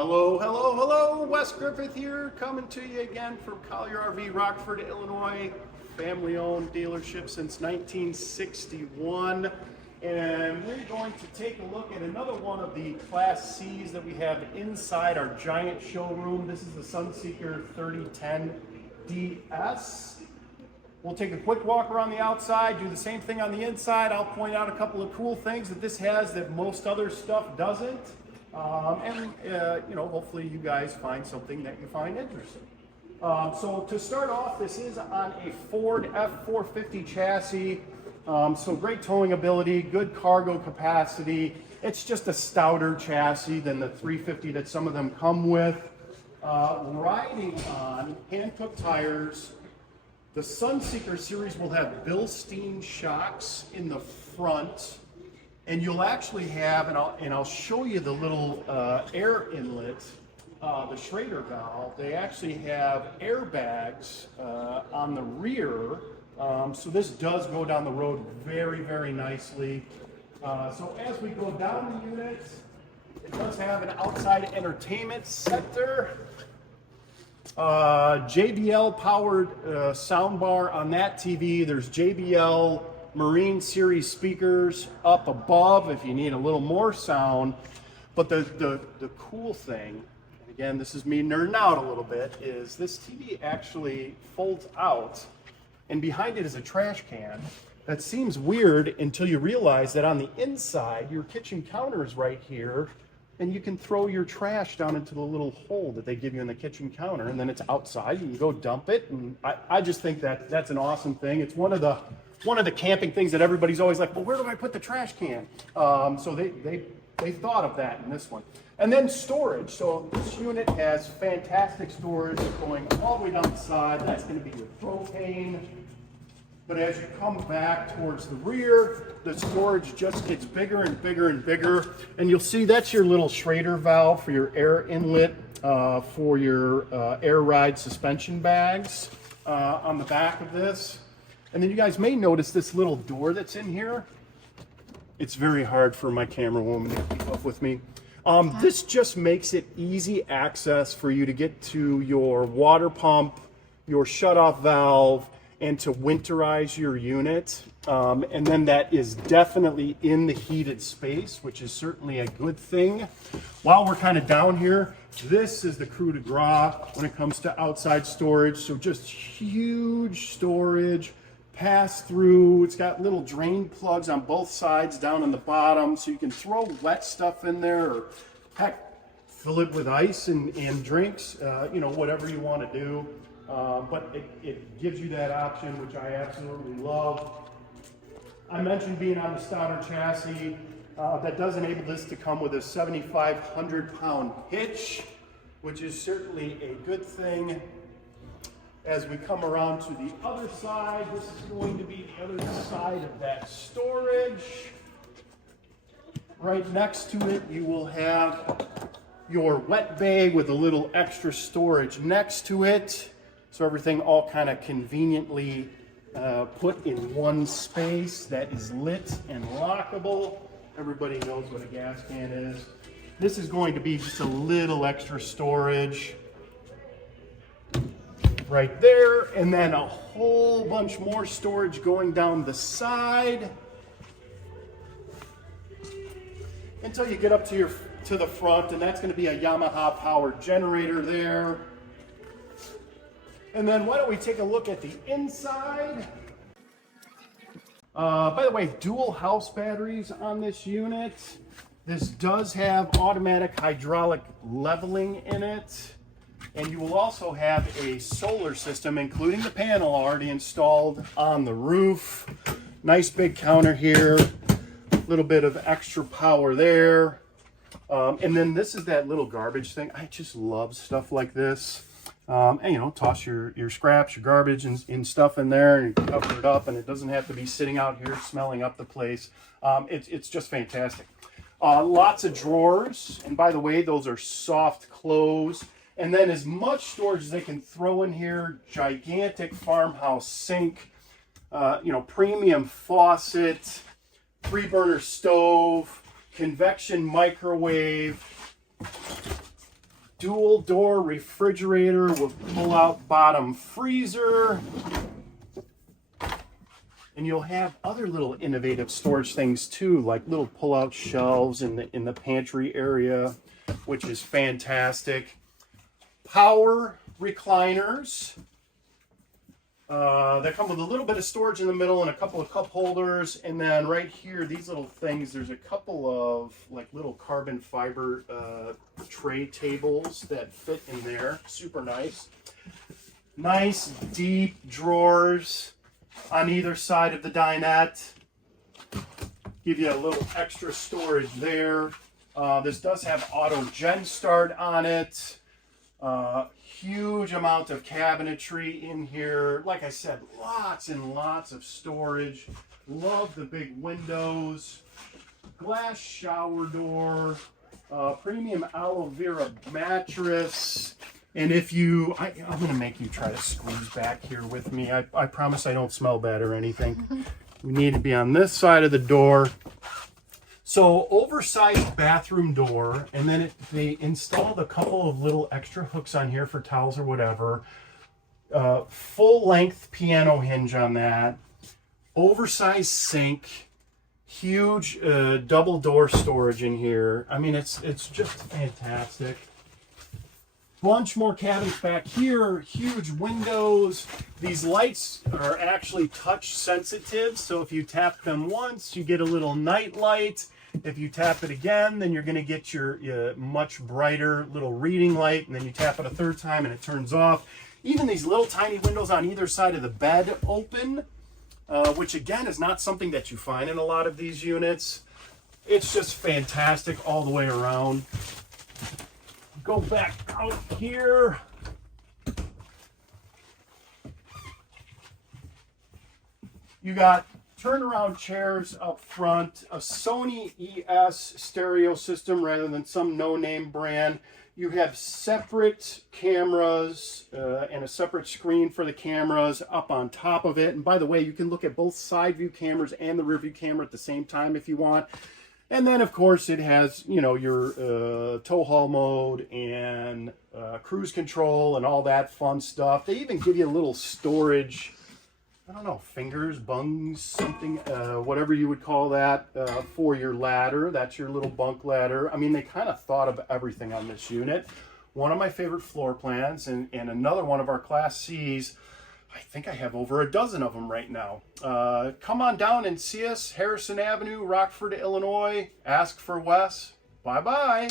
Hello, hello, hello. Wes Griffith here, coming to you again from Collier RV, Rockford, Illinois. Family-owned dealership since 1961. And we're going to take a look at another one of the Class C's that we have inside our giant showroom. This is the Sunseeker 3010 DS. We'll take a quick walk around the outside, do the same thing on the inside. I'll point out a couple of cool things that this has that most other stuff doesn't. Hopefully you guys find something that you find interesting. So to start off, this is on a Ford F450 chassis. So great towing ability, good cargo capacity. It's just a stouter chassis than the 350 that some of them come with. Riding on hand-cooked tires. The Sunseeker series will have Bilstein shocks in the front. And you'll actually have, and I'll show you the little air inlet, the Schrader valve. They actually have airbags on the rear, so this does go down the road very, very nicely. So as we go down the unit, it does have an outside entertainment center. JBL powered soundbar on that TV. There's JBL Marine Series speakers up above if you need a little more sound. But the cool thing, and again, this is me nerding out a little bit, is this TV actually folds out, and behind it is a trash can. That seems weird until you realize that on the inside, your kitchen counter is right here, and you can throw your trash down into the little hole that they give you in the kitchen counter, and then it's outside. You can go dump it, and I just think that that's an awesome thing. It's one of the camping things that everybody's always like, well, where do I put the trash can? So they thought of that in this one. And then storage. So this unit has fantastic storage going all the way down the side. That's going to be your propane. But as you come back towards the rear, the storage just gets bigger and bigger and bigger. And you'll see that's your little Schrader valve for your air inlet for your air ride suspension bags on the back of this. And then you guys may notice this little door that's in here. It's very hard for my camera woman to keep up with me. This just makes it easy access for you to get to your water pump, your shutoff valve, and to winterize your unit. And then that is definitely in the heated space, which is certainly a good thing. While we're kind of down here, this is the coup de grace when it comes to outside storage. So just huge storage. Pass through. It's got little drain plugs on both sides down on the bottom, so you can throw wet stuff in there, or heck, fill it with ice and drinks, whatever you want to do. But it gives you that option, which I absolutely love. I mentioned being on the stouter chassis. That does enable this to come with a 7,500-pound hitch, which is certainly a good thing. As we come around to the other side, this is going to be the other side of that storage. Right next to it, you will have your wet bag with a little extra storage next to it. So everything all kind of conveniently put in one space that is lit and lockable. Everybody knows what a gas can is. This is going to be just a little extra storage right there, and then a whole bunch more storage going down the side until you get up to the front, and that's going to be a Yamaha powered generator there. And then why don't we take a look at the inside? By the way, dual house batteries on this unit. This does have automatic hydraulic leveling in it. And you will also have a solar system, including the panel already installed on the roof. Nice big counter here, a little bit of extra power there. And then this is that little garbage thing. I just love stuff like this. And toss your scraps, your garbage and stuff in there, and cover it up, and it doesn't have to be sitting out here smelling up the place. It's just fantastic. Lots of drawers, and by the way, those are soft close. And then as much storage as they can throw in here. Gigantic farmhouse sink, premium faucet, 3-burner stove, convection microwave, dual door refrigerator with pull out bottom freezer. And you'll have other little innovative storage things too, like little pull out shelves in the pantry area, which is fantastic. Power recliners. They come with a little bit of storage in the middle and a couple of cup holders. And then right here, these little things, there's a couple of like little carbon fiber tray tables that fit in there. Super nice. Nice deep drawers on either side of the dinette. Give you a little extra storage there. This does have auto gen start on it. Huge amount of cabinetry in here. Like I said, lots and lots of storage. Love the big windows. Glass shower door. Premium aloe vera mattress. And if you, I'm going to make you try to squeeze back here with me. I promise I don't smell bad or anything. We need to be on this side of the door. So oversized bathroom door, and then they installed a couple of little extra hooks on here for towels or whatever. Full length piano hinge on that. Oversized sink. Huge double door storage in here. I mean, it's just fantastic. Bunch more cabinets back here, huge windows. These lights are actually touch sensitive, so if you tap them once, you get a little night light. If you tap it again, then you're going to get your much brighter little reading light, and then you tap it a third time and it turns off. Even these little tiny windows on either side of the bed open, which again is not something that you find in a lot of these units. It's just fantastic all the way around. Go back out here. You got turnaround chairs up front, a Sony ES stereo system rather than some no-name brand. You have separate cameras and a separate screen for the cameras up on top of it. And by the way, you can look at both side view cameras and the rear view camera at the same time if you want. And then, of course, it has, you know, your tow haul mode and cruise control and all that fun stuff. They even give you a little storage, I don't know, fingers, bungs, something, whatever you would call that, for your ladder. That's your little bunk ladder. I mean, they kind of thought of everything on this unit. One of my favorite floor plans and another one of our Class Cs. I think I have over a dozen of them right now. Come on down and see us, Harrison Avenue, Rockford, Illinois. Ask for Wes. Bye-bye.